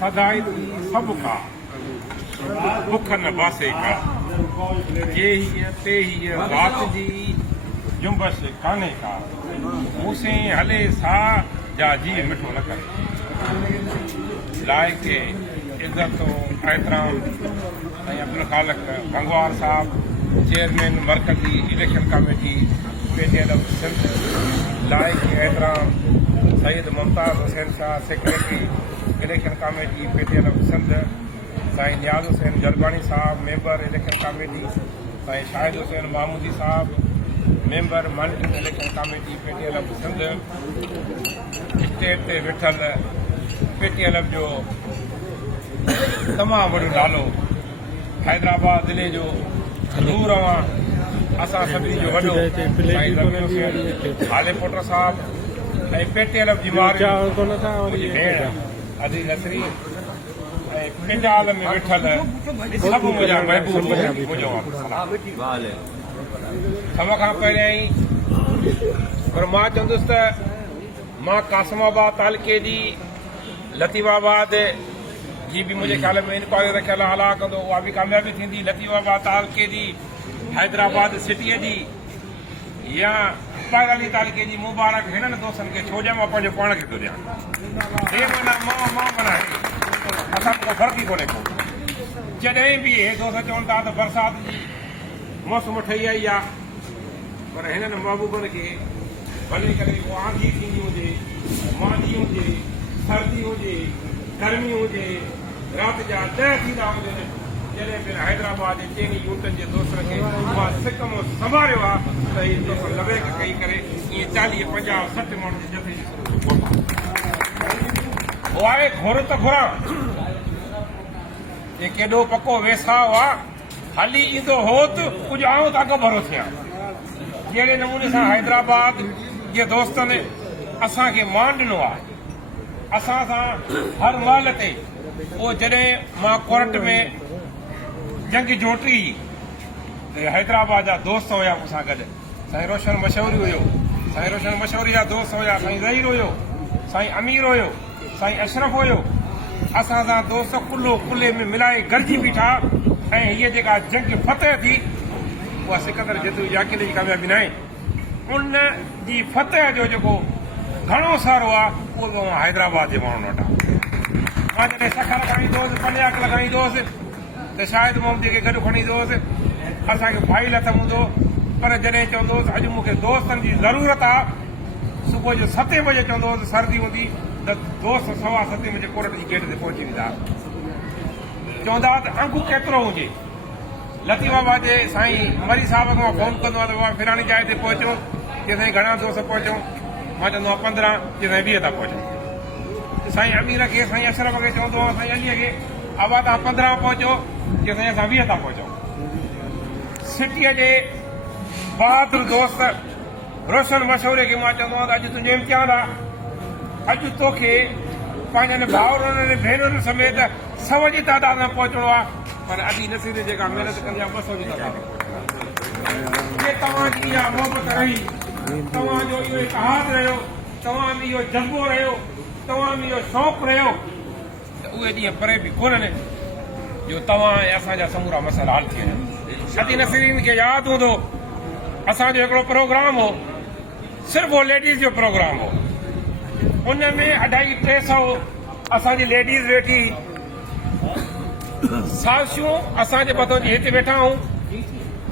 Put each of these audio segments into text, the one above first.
सदाई सब का भुख न बासे का ये ही ते ही बात जी जुम्बश काने का मूसे हले सा जा जी मिठो न करे लायक इज्जत एहतराम अब्दुल खालिक गंगवार साहब चेयरमैन मरकजी इलेक्शन कमेटी PTLF सिंध लायक एहतराम Syed Mumtaz Hussain Shah secretary election committee PTLF Sindh Sain Niaz Hussain Jalbani sahab member election committee Sain Shahid Hussain Mahmoodi sahab member monitoring election committee PTLF Sindh state ते वेठल PTLF जो तमामु वॾो नालो हैदराबाद ज़िले जो नूर असां सभिनी जो वॾो साईं रफ़ी हुसैन हाले पुट साहब ऐं PTLF जी मुंहिंजी भेण अदी नसरी ऐं पिंडाल में वेठल सभु मुंहिंजा महबूब मुंहिंजो सभ खां पहिरियां ई पर मां चवंदुसि त मां कासिमाबाद तालुके जी लतीफ़ाबाद जी बि मुंहिंजे ख़्याल में इंक्वायरी रखियल आहे हला कंदो उहा बि कामयाबी थींदी लतीफ़ाबाद तालुके जी हैदराबाद सिटीअ जी या पायराली तालुके जी मुबारक हिननि दोस्तनि खे छो ॾियां मां पंहिंजो पाण खे थो ॾियां हे माना मां माना असां को फ़र्क़ु ई कोन्हे को जॾहिं बि हे दोस्त चवनि था त बरसाति जी मौसम ठही आई आहे पर हिननि महबूबनि खे भले करे को आंधी थींदी हुजे मांदी हुजे सर्दी हुजे गर्मी हुजे राति जा 10 थींदा हुजनि जॾहिं पिण हैदराबाद जे चइनी यूनिटनि जे दोस्तनि खे मां सिकम संभालियो आहे त इहे दोस्त लबेक कई करे ईअं 40, 50, 60 माण्हुनि जे जथे उहो आहे घुर त घुरां जे केॾो पको वेसाव आहे हली ईंदो हो त कुझु आऊं त अॻु भरो थियां जहिड़े नमूने सां हैदराबाद जे दोस्तनि असांखे मान ॾिनो आहे असां सां हर महिल ते उहो जॾहिं मां कोर्ट में जंग जोटी हैदराबाद जा दोस्त हुया मूंसां गॾु साईं रोशन मशहूरी हुयो साईं रोशन मशहूरी जा दोस्त हुया साईं ज़हीर हुयो साईं अमीर हुयो साईं अशरफ हुयो असां सां दोस्त कुल्लो कुल्ले में मिलाए गॾिजी बीठा ऐं हीअ जेका जंग फतेह थी उहा सिकंदर जेतिरी अकेले जी कामयाबी न आहे उन जी फतेह जो जेको घणो सारो आहे उहो हैदराबाद जे माण्हुनि वटां मां जॾहिं सख लॻाईंदोसि पनियाक लॻाईंदोसि त शायदि मोहम्मदी खे गॾु खणी ईंदोसि असांखे भाई लथम हूंदो पर जॾहिं चवंदोसि अॼु मूंखे दोस्तनि जी ज़रूरत आहे सुबुह जो 7 बजे चवंदोसि सर्दी हूंदी त दोस्त 7:15 बजे कोर्ट जी गेट ते पहुची वेंदा चवंदा त अंगू केतिरो हुजे लतीफ़ाबाद जे साईं मरी साहिब खां फोन कंदो आहे त उहा फिरानी जाइ ते पहुचो जे साईं घणा दोस्त पहुचूं मां चवंदो आहियां 15 जे साईं 20 था पहुचूं साईं अमीर खे साईं अशरफ खे चवंदो आहे साईं अलीअ खे आवा तव्हां 15 पहुचो जे साईं असां 20 था पहुचूं सिटीअ जे बहादुर दोस्त रोशन मशहूरे खे मां चवंदो आहियां त अॼु तुंहिंजो इम्तिहान आहे अॼु तोखे पंहिंजनि भाउरनि भेनरुनि समेत 100 जी तादाद में पहुचणो आहे पर अॼु नसीब जेका महिनत कंदी आहे 200 जी तादाद में तव्हांजी इहा मोहबत रही तव्हांजो इहो इतिहाद रहियो तव्हां में इहो जज़्बो रहियो तव्हां में इहो शौक़ु रहियो त उहे ॾींहं परे बि कोन्हनि जो तव्हां ऐं असांजा समूरा मसइला हल थी वञनि अदी नसीरीन खे यादि हूंदो असांजो हिकिड़ो प्रोग्राम हो सिर्फ़ु उहो लेडीज़ जो प्रोग्राम हो उन में 250-300 असांजी लेडीज़ वेठी सासियूं असांजे मथां जी हिते वेठा आहियूं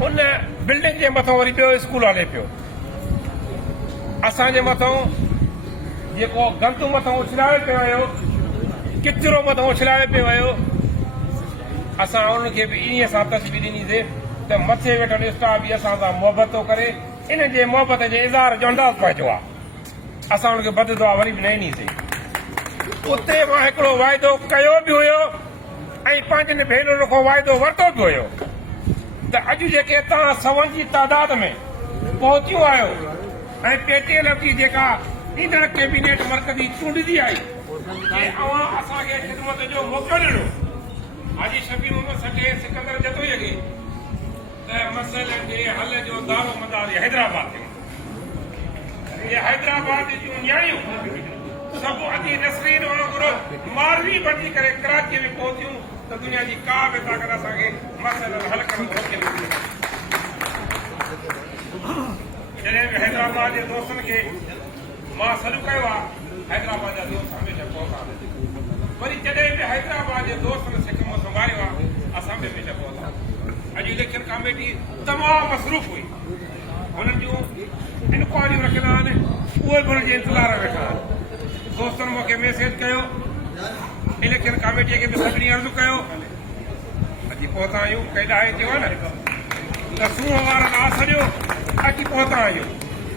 उन बिल्डिंग जे मथां वरी ॿियो स्कूल हले पियो असांजे मथां जेको गंद मथां उछलायो पियो वियो किचिरो मथां उछलायो पियो वियो असां उनखे बि इन सां तस्वीर ॾिनीसीं त मथे वेठल स्टाफ बि असां सां मोहबत थो करे इन जे मोहबत जे इज़हार जो अंदाज़ पहुचो आहे असां उनखे बददुआ वरी बि न ॾिनीसीं उते मां हिकिड़ो वाइदो कयो बि हुयो ऐं पंहिंजनि भेनरुनि खां वाइदो वरितो बि हुयो त अॼु जेके तव्हां 100 जी तादाद में पहुचियूं आहियो ऐं PTLF जी जेका ईंदड़ कैबिनेट मर्कज़ी चूंडजी आई अवां असांखे ख़िदमत जो मौक़ो ॾिनो हाजी शफी मोहम्मद सटे सिकंदर जतोईअ खे त मसइलनि जे हल जो दारो मदार हैदराबाद थियो ये हैदराबाद जूं न्याणियूं सब अदी नसरीन वांगुरु मारवी बणजी करे कराची में पहुंचियूं त दुनिया जी का बि ताक़त असांखे मसइलनि हल करण मौक़े मिली जॾहिं बि हैदराबाद जे दोस्तनि खे मां सॾु कयो आहे हैदराबाद जा दोस्त हमेशह पहुता वरी जॾहिं बि हैदराबाद जे दोस्तनि सिकमो संभालियो आहे असां बि हमेशह पहुता अॼु इलेक्शन कमेटी तमामु मसरूफ़ हुई हुननि जूं इंक्वायरियूं रखियल आहिनि उहे बि हुनजे इंतज़ार में वेठा आहिनि दोस्तनि मूंखे मैसेज कयो इलेक्शन कमेटीअ खे बि सभिनी अर्ज़ु कयो अॼु पहुता आहियूं केॾा आहे चयो आहे न त सूंहं वारनि आ सॼो अची पहुता आहियूं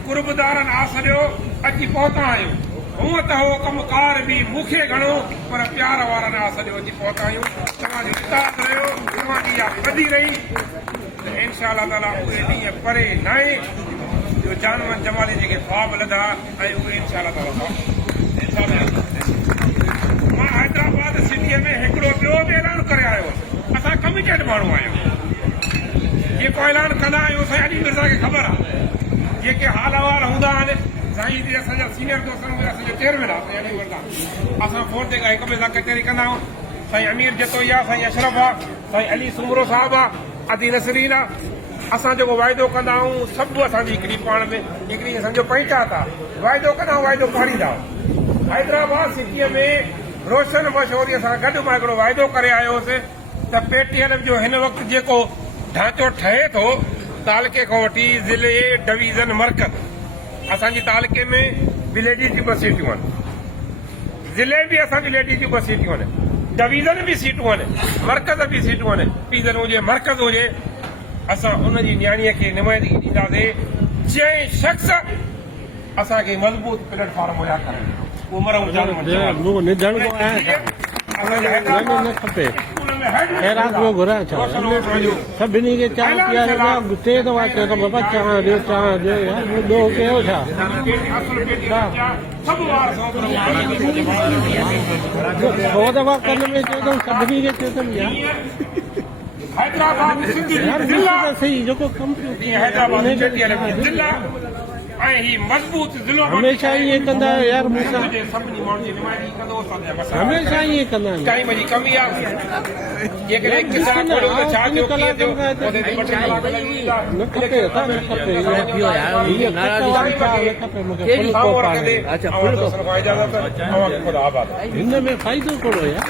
कुर्बदारनि आ सॼो अची पहुता आहियूं हूअं त उहो कमुकार बि मूंखे घणो पर प्यार वारनि आ सॼो अची पहुता आहियूं तव्हांजो इताद रहियो तव्हांजी इहा वधी रही त इनशा ताला उहे ॾींहं परे न आहे जो जानवन जमाली जेके ख्वाब लधा ऐं उहे इनशा ताला मां हैदराबाद सिटीअ में हिकिड़ो ॿियो बि ऐलान करे आयो हुउसि असां कमिटेड माण्हू आहियूं जेको ऐलान कंदा आहियूं साईं अली मिर्ज़ा खे ख़बर आहे जेके हाल अहवाल हूंदा आहिनि साईं जी असांजा सीनियर दोस्त असांजो चेयरमैन आहे साईं अली मिर्ज़ा असां फोन ते हिक ॿिए सां कचहरी कंदा आहियूं साईं अमीर जतोई आहे साईं अशरफ आहे साईं अली सुमरो साहिबु आहे अदी नसरीन आहे असां जेको वाइदो कंदा आहियूं सभु असांजी हिकिड़ी पाण में हिकिड़ी सम्झो पंचायत आहे वाइदो कंदा आहियूं वाइदो पाड़ींदा हैदराबाद सिटीअ में रोशन मशहूरीअ सां गॾु मां हिकिड़ो वाइदो करे आयो हुउसि त पेटीएम जो हिन वक़्तु जेको ढांचो ठहे थो तालके खां वठी ज़िले डिवीज़न मर्कज़ असांजी तालके में बि लेडीज़ जूं 2 सीटियूं आहिनि ज़िले बि असांजी लेडीज़ जूं 2 सीटियूं आहिनि डिवीज़न बि सीटूं आहिनि मर्कज़ बि सीटूं आहिनि डिवीज़न हुजे मर्कज़ हुजे असां उनजी न्याणीअ खे नुमाइंदगी ॾींदासीं जंहिं शख़्स असांखे मज़बूत प्लेटफॉर्म मुहैया करे उहो मरऊं सभिनी खे चांहि पीआरे टे दफ़ा चयो त बाबा चांहि ॾियो यार ॿियो कयो छा सौ दफ़ा कन में चयो अथऊं सभिनी खे चयो अथमि यार सही जेको कमु ऐं ही मज़बूत ज़िलो हमेशह ईअं कंदा आहियो यार मूंसां सभिनी माण्हुनि जी नुमाइंदगी कंदो हमेशह ईअं कंदा आहियूं टाइम जी कमी आहे जेकॾहिं किसान खोलियो त छा थियो कीअं थियो ओॾे ते 2 कलाक लॻी वेंदा न खपे न खपे हिन में फ़ाइदो कहिड़ो यार